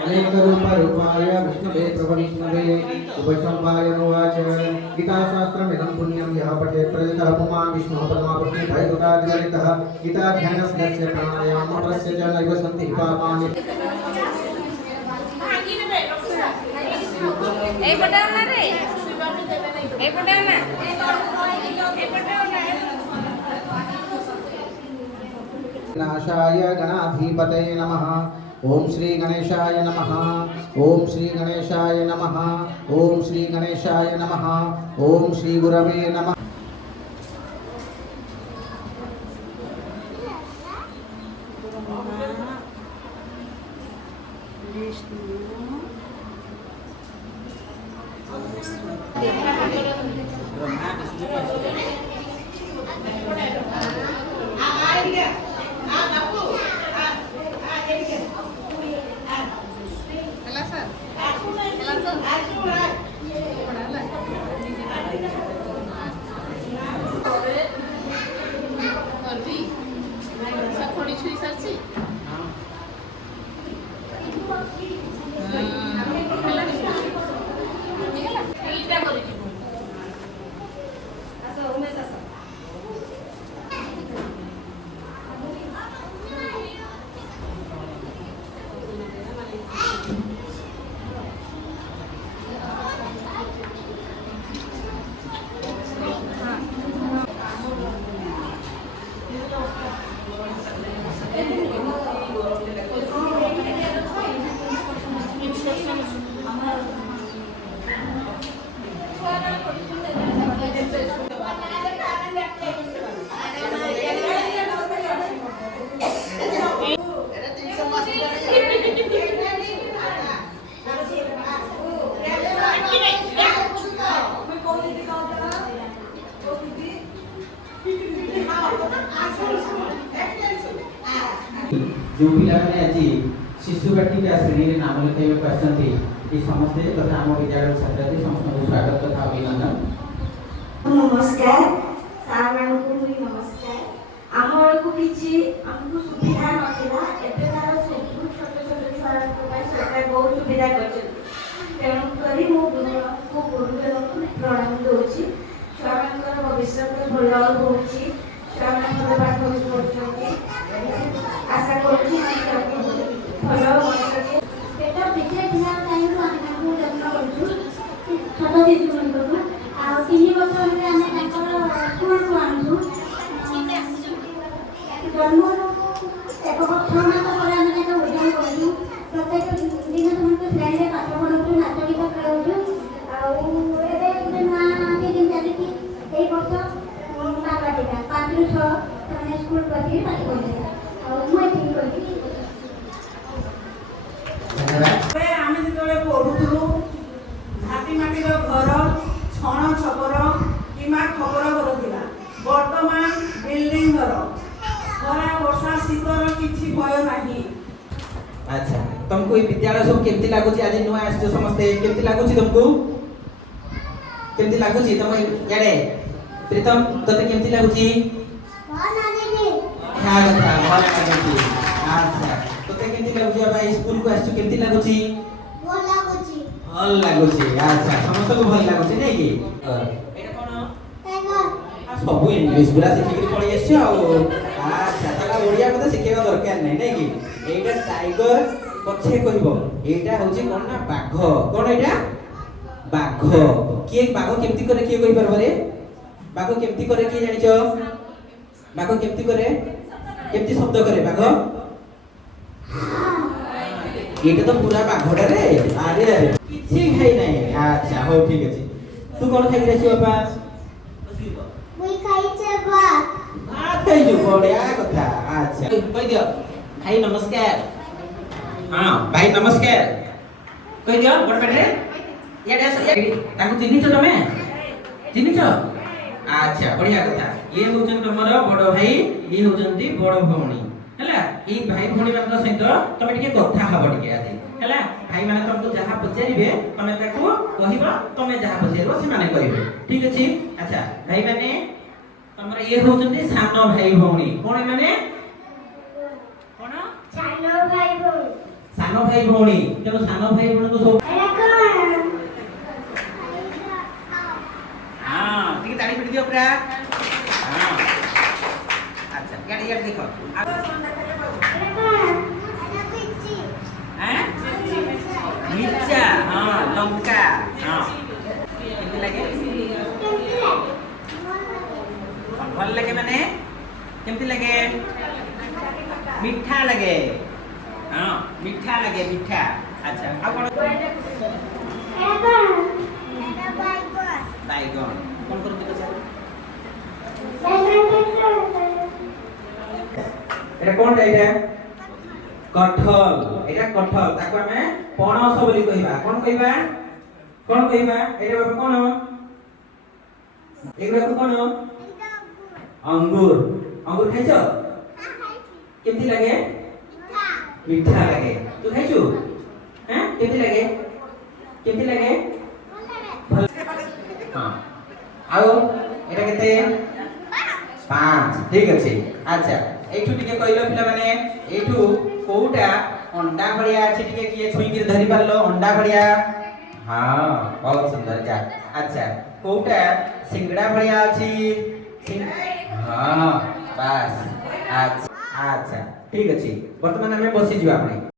अनेकरूपाय विष्णुवे प्रभविष्णवे उपसंपायनुवाच गीताशास्त्रमिदं पुण्यं यः पठेत् प्रयतः पुमान् विष्णुः परमात्मने भयदुःखादिगलितः गीताध्यानस्य प्राणायामस्य च नैव सन्ति पापानि। नाशाय गणाधिपतये नमः। ओम श्री गणेशाय नमः। ओम श्री गणेशाय नमः। ओम श्री गणेशाय नमः। ओम श्री गुरवे नमः। जो पिलाने आजी शिशुवाटिका श्रेणी नाम लिखाइबा आछंती ई समस्त तथा आम विद्यालय छात्रछात्री समस्त स्वागत तथा अभिनंदन। नमस्कार सार मैम को भी नमस्कार। आमर को किछि हमको सुविधा नथिला एबे तार सब छोट छोट छुआ को सरकार बहुत सुविधा करछन तेणु करी मो को गुरुजन को प्रणाम दोछि। छुआମାନଙ୍କର ଭବିଷ୍ୟତ ଭଲ ହୋଉଛି ଛୁଆମାନଙ୍କର ପାଠ ପଢୁଛନ୍ତି आशा କରୁଛି ଭଲ ମଣିଷଟେ बेटा विजय बिना टाइम रो हम को जन्म करछु छोट दिदी मन को आ 3 वर्ष रे हम ताकर स्कूल को आनछु जन्म एक वर्ष ना तो पर हम के उद्यान करछु प्रत्येक दिन हम को फ्रेंड रे पाठ पढछु नाच गीत खेलछु आ एबे ना के दिन जाली की ए वर्ष बाबाटिका 5 ରୁ 6 तने स्कूल पढी पाठ पढले आ मैं ठीक करछि। आमे जेतबे पढुथुलु झाटी माटीर घर छण छपर किमा खबर घर थिला वर्तमान बिल्डिंग घर खरा वर्षा शीतर किछि भय नाही। अच्छा तुमको ये विद्यालय सब केमती लागुची आज नुआ आछो समस्त केमती लागुची तुमको केमती लागुची तुम याडे प्रीतम तते केमती लागुची भल लागेनी क्या कथा भल लागुची। अच्छा तते केमती लागुची भाई स्कूल को आछो केमती लागुची भल लागुची भल लागुची। अच्छा समस्त को भल लागुची नै कि एटा कोन टाइगर सब इंग्लिश पूरा सिखि पळी आछो आ अच्छा तका ओडिया कथा सिखेबा दरकार नै नै कि एटा टाइगर पछे कहबो एटा होची कोन ना बाघ कोन एटा बाघ किए बाघ केमती करे किए कहि परबो रे बाघ केमती करे किए जानिचो बाघ केमती करे केमती शब्द करे बाघ एटा तो पूरा बाघटा रे अरे अरे किछि खाइ नै। अच्छा हो ठीक अछि तू कोन खाइ रहछि बाबा मुई खाइचे भात भात खाइजु बढिया कथा। अच्छा कहि दियो भाई नमस्कार हां भाई नमस्कार कहि दियो बड़ बेटे याडे आस ताकू चिन्हिछ तमे चिन्हिछ। अच्छा बढ़िया कथा ये होचन तमरो बड़ भाई ये होचंती बड़ भौणी हला ई भाई भौणी मान सहित तमे टिके कथा हबो टिके आज हला भाई माने तुमको जहां पचारिबे तमे ताकू कहिबो तमे जहां पचारिबो से माने कहिबे ठीक अछि। अच्छा भाई माने तमरो ये होचंती सानो भाई भौणी कोन माने कोन सानो भाई बोल सानो भाई भौणी तेनो सानो भाई भौणी को सब एरा कोन हां ठीक दाढ़ी पिट दियो पूरा हां। अच्छा गाड़ी यार देखो एरा कोन एरा पिच्ची हैं मिर्चा हां लंका हां केमती लागे भल लागे माने केमती लागे मीठा लागे हां मीठा लागे मीठा। अच्छा आ कोन एरा कोन एरा बाइगन बैगन कोन कर दियो एटा कोन एटा कठल एटा कठल ताको हमें पणस बोली कहिबा कोन कहिबा एटा बाबा कोन एगुरा को कोन अंगूर अंगूर खाइছো केमती लागे मीठा लागे तू खाइछु हैं केमती लागे भल हां आओ एटा केते 5 ठीक अछि। अच्छा एठू टिके कहिलो पिला माने एठू कोउटा अंडा भड़िया अछि टिके किए छुई के धरि पारलो अंडा भड़िया हां बहुत सुंदर जा। अच्छा कोउटा सिंगड़ा भड़िया अछि हां बस अच्छा अच्छा ठीक अछि वर्तमान हमें बसी जीवा अपने